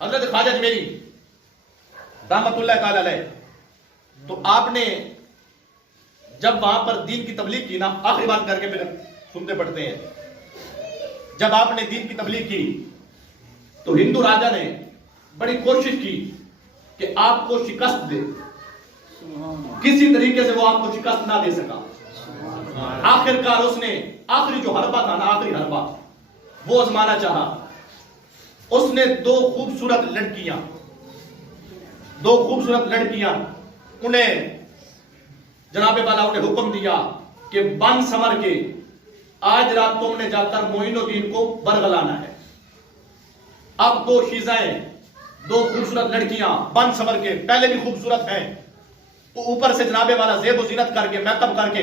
حضرت خواجہ اجمیری رحمت اللہ تعالی علیہ، تو آپ نے جب وہاں پر دین کی تبلیغ کی نا، آخری بات کر کے پھر سنتے پڑھتے ہیں، جب آپ نے دین کی تبلیغ کی تو ہندو راجا نے بڑی کوشش کی کہ آپ کو شکست دے، کسی طریقے سے وہ آپ کو شکست نہ دے سکا۔ آخر کار اس نے آخری جو حربہ تھا نا، آخری حربہ وہ آزمانا چاہا۔ اس نے دو خوبصورت لڑکیاں انہیں جناب والا انہیں حکم دیا کہ بن سمر کے آج رات تم نے جا کر معین الدین کو برگلانا ہے۔ اب دو شیزائیں، دو خوبصورت لڑکیاں بن سمر کے، پہلے بھی خوبصورت ہیں، اوپر سے جناب والا زیب و زینت کر کے، میک اپ کر کے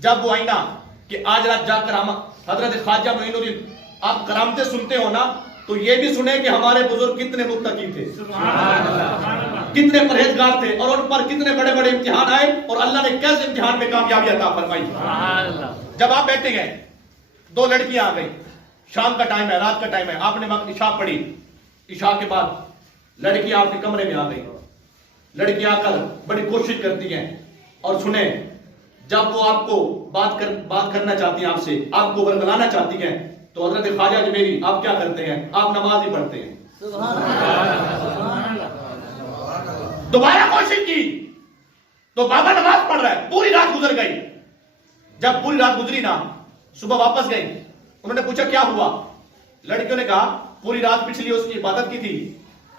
جب وہ آئی نا کہ آج رات جا کر ہم حضرت خواجہ معین الدین، آپ کرامتیں سنتے ہو نا تو یہ بھی سنیں کہ ہمارے بزرگ کتنے متقی تھے، کتنے پرہیزگار تھے، اور ان پر کتنے بڑے بڑے امتحان آئے اور اللہ نے کیسے امتحان میں کامیابی عطا فرمائی۔ جب آپ بیٹھے گئے، دو لڑکیاں آ گئی، شام کا ٹائم ہے، رات کا ٹائم ہے، آپ نے عشاء پڑھی، عشاء کے بعد لڑکیاں آپ کے کمرے میں آ گئی۔ لڑکیاں آ کر بڑی کوشش کرتی ہیں، اور سنیں جب وہ آپ کو بات کرنا چاہتی ہیں، آپ سے آپ کو ورگلانا چاہتی ہیں، تو حضرت خواجہ اجمیری آپ کیا کرتے ہیں؟ آپ نماز ہی پڑھتے ہیں۔ دوبارہ کوشش کی تو بابا نماز پڑھ رہا ہے، پوری رات گزر گئی۔ جب پوری رات گزری نا، صبح واپس گئی، انہوں نے پوچھا کیا ہوا؟ لڑکیوں نے کہا پوری رات پچھلی اس کی عبادت کی تھی،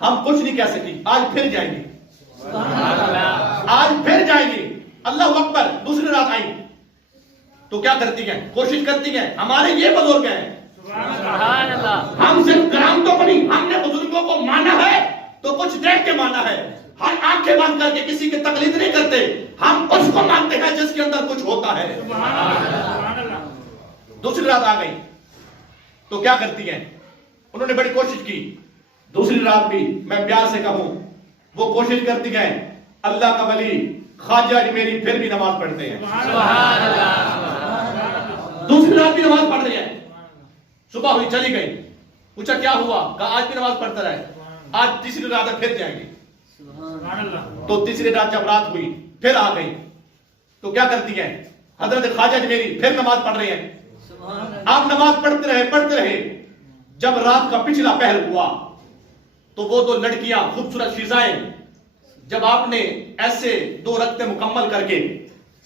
ہم کچھ نہیں کہہ سکی، آج پھر جائیں گے، آج پھر جائیں گے۔ اللہ اکبر۔ دوسری رات آئی تو کیا کرتی ہیں؟ کوشش کرتی ہیں، ہمارے یہ بزرگ ہیں، ہم صرف کرامتوں کو نہیں، ہم نے بزرگوں کو مانا ہے تو کچھ دیکھ کے مانا ہے، ہم آنکھیں بند کر کے کسی کی تقلید نہیں کرتے، ہم اس کو مانتے ہیں جس کے اندر کچھ ہوتا ہے۔ دوسری رات آ گئی تو کیا کرتی ہیں؟ انہوں نے بڑی کوشش کی، دوسری رات بھی میں پیار سے کہوں وہ کوشش کرتی ہیں، اللہ کا ولی خواجہ اجمیری پھر بھی نماز پڑھتے ہیں، دوسری رات بھی نماز پڑھ رہی ہے۔ صبح ہوئی، چلی گئی، پوچھا کیا ہوا؟ کہا آج بھی نماز پڑھتا رہے، آج تیسری رات پھر جائیں گے۔ تو تیسری رات جب رات ہوئی پھر آ گئی تو کیا کرتی ہیں؟ حضرت خواجہ اجمیری پھر نماز پڑھ رہے ہیں، آپ نماز پڑھتے رہے۔ جب رات کا پچھلا پہر ہوا تو وہ دو لڑکیاں خوبصورت شیزائیں، جب آپ نے ایسے دو رکعتیں مکمل کر کے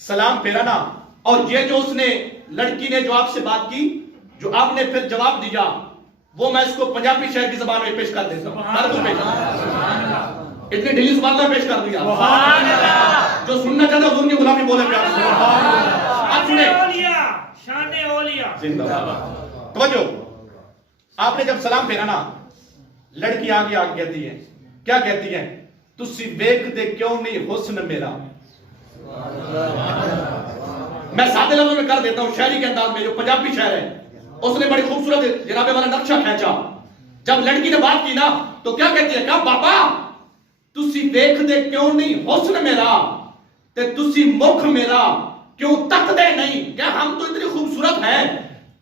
سلام پھیرا نا، اور یہ جو اس نے لڑکی نے جو آپ سے بات کی، جو آپ نے پھر جواب دیا، وہ میں اس کو پنجابی شہر کی زبان میں پیش کر دیتا ہوں۔ اتنی ڈھیلی زبان میں پیش کر دیا، جو سننا چاہتا حضور کی غلامی بولے پیار سے۔ اب سنیں، توجہ، آپ نے جب سلام پھیرا نا، لڑکی آگے کہتی ہے، کیا کہتی ہے؟ تسی ویکھ دے کیوں نہیں حسن میرا۔ میں سادے لفظوں میں کر دیتا ہوں، شہری کے انداز میں، جو پنجابی شہر ہے، اس نے بڑی خوبصورت جناب والا نقشہ کھینچا۔ جب لڑکی نے بات کی نا تو کیا کہتی ہے؟ کہا بابا تسی ویکھ دے کیوں نہیں حسن میرا، تے تسی مکھ میرا کیوں تک دے نہیں؟ کیا ہم تو اتنی خوبصورت ہیں،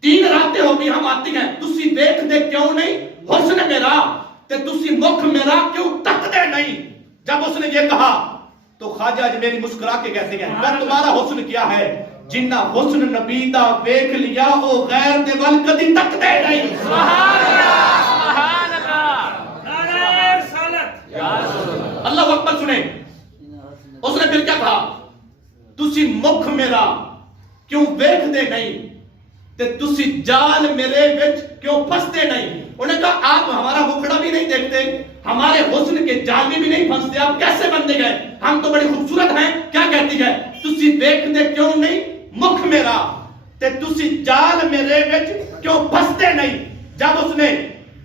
3 راتیں ہوگی ہم آتی ہیں، تسی ویکھ دے کیوں نہیں حسن میرا، تے تسی مکھ میرا کیوں تک دے نہیں؟ جب اس نے یہ کہا تو خواجہ اجمیری مسکرا کے کہتے ہیں کہ تمہارا حسن کیا ہے؟ جنہ حسن نبی دا ویکھ لیا او غیر دے ول کدی تک دے نہیں۔ سبحان اللہ، سبحان اللہ، نعرہ رسالت، اللہ اکبر۔ سنیں، اس نے پھر کیا کہا؟ تسی مکھ میرا کیوں ویکھ دے نہیں، تے تسی جال میرے وچ کیوں پھستے نہیں؟ انہوں نے کہا آپ ہمارا مکھڑا بھی نہیں دیکھتے، ہمارے حسن کے جال میں بھی نہیں پھنستے، آپ کیسے بندے گئے؟ ہم تو بڑی خوبصورت ہیں۔ کیا کہتی ہے؟ تسی دیکھ دے کیوں نہیں مکھ میرا، تے تسی جال میرے وچ کیوں پھستے نہیں؟ جب اس نے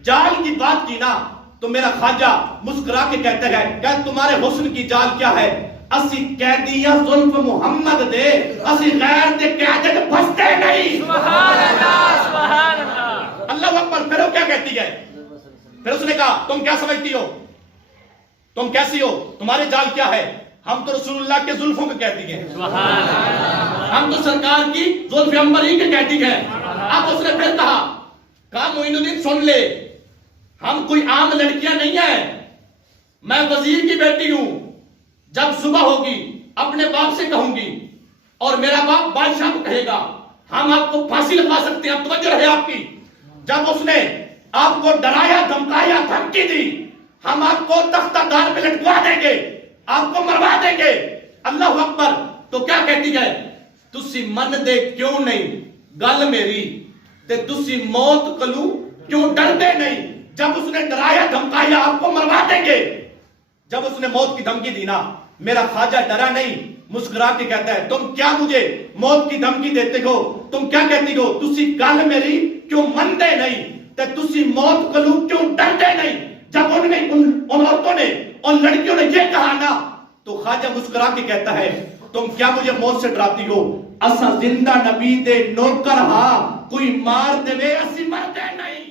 جال کی بات کی نا تو میرا خواجہ مسکرا کے کہتے ہیں کہ تمہارے حسن کی جال کیا ہے؟ اسی قیدیاں زلف محمد دے، اسی غیر دے قیدت پھستے نہیں۔ سبحان اللہ، سبحان اللہ، اللہ اکبر۔ پھر وہ کیا کہتی ہے؟ پھر اس نے کہا تم کیا سمجھتی ہو، تم کیسی ہو، تمہارے جال کیا ہے؟ ہم تو رسول اللہ کے زلفوں کے کہتی ہیں، ہم تو سرکار کی زلف عنبر ہی کے کہتی ہیں۔ اب اس نے پھر کہا معین الدین سن لے، ہم کوئی عام لڑکیاں نہیں ہیں، میں وزیر کی بیٹی ہوں، جب صبح ہوگی اپنے باپ سے کہوں گی اور میرا باپ بادشاہ کو کہے گا ہم آپ کو پھانسی لگوا سکتے ہیں، اب توجہ رہے آپ کی، جب اس نے آپ کو ڈرایا دھمکایا دھمکی دی ہم آپ کو تختہ دار پہ لٹکوا دیں گے، آپ کو مروا دیں گے، اللہ اکبر، تو کیا کہتی ہے تسی من دے کیوں نہیں گل میری تے تسی موت کلو کیوں ڈر دے نہیں، جب اس نے ڈرایا دھمکایا آپ کو مروا دیں گے، جب اس نے موت کی دھمکی دی نا میرا خواجہ ڈرا نہیں، مسکرا کے کہتا ہے تم کیا مجھے موت کی دھمکی دیتے ہو، تم کیا کہتی ہو تسی گل میری کیوں مندے نہیں تے تسی موت کلو کیوں ڈر دے نہیں، جب ان عورتوں نے ان لڑکیوں نے یہ کہا نا تو خواجہ مسکرا کے کہتا ہے تم کیا مجھے موت سے ڈراتی ہو، اسا زندہ نبی دے نوکر ہاں کوئی مار دے اسی مر دے نہیں۔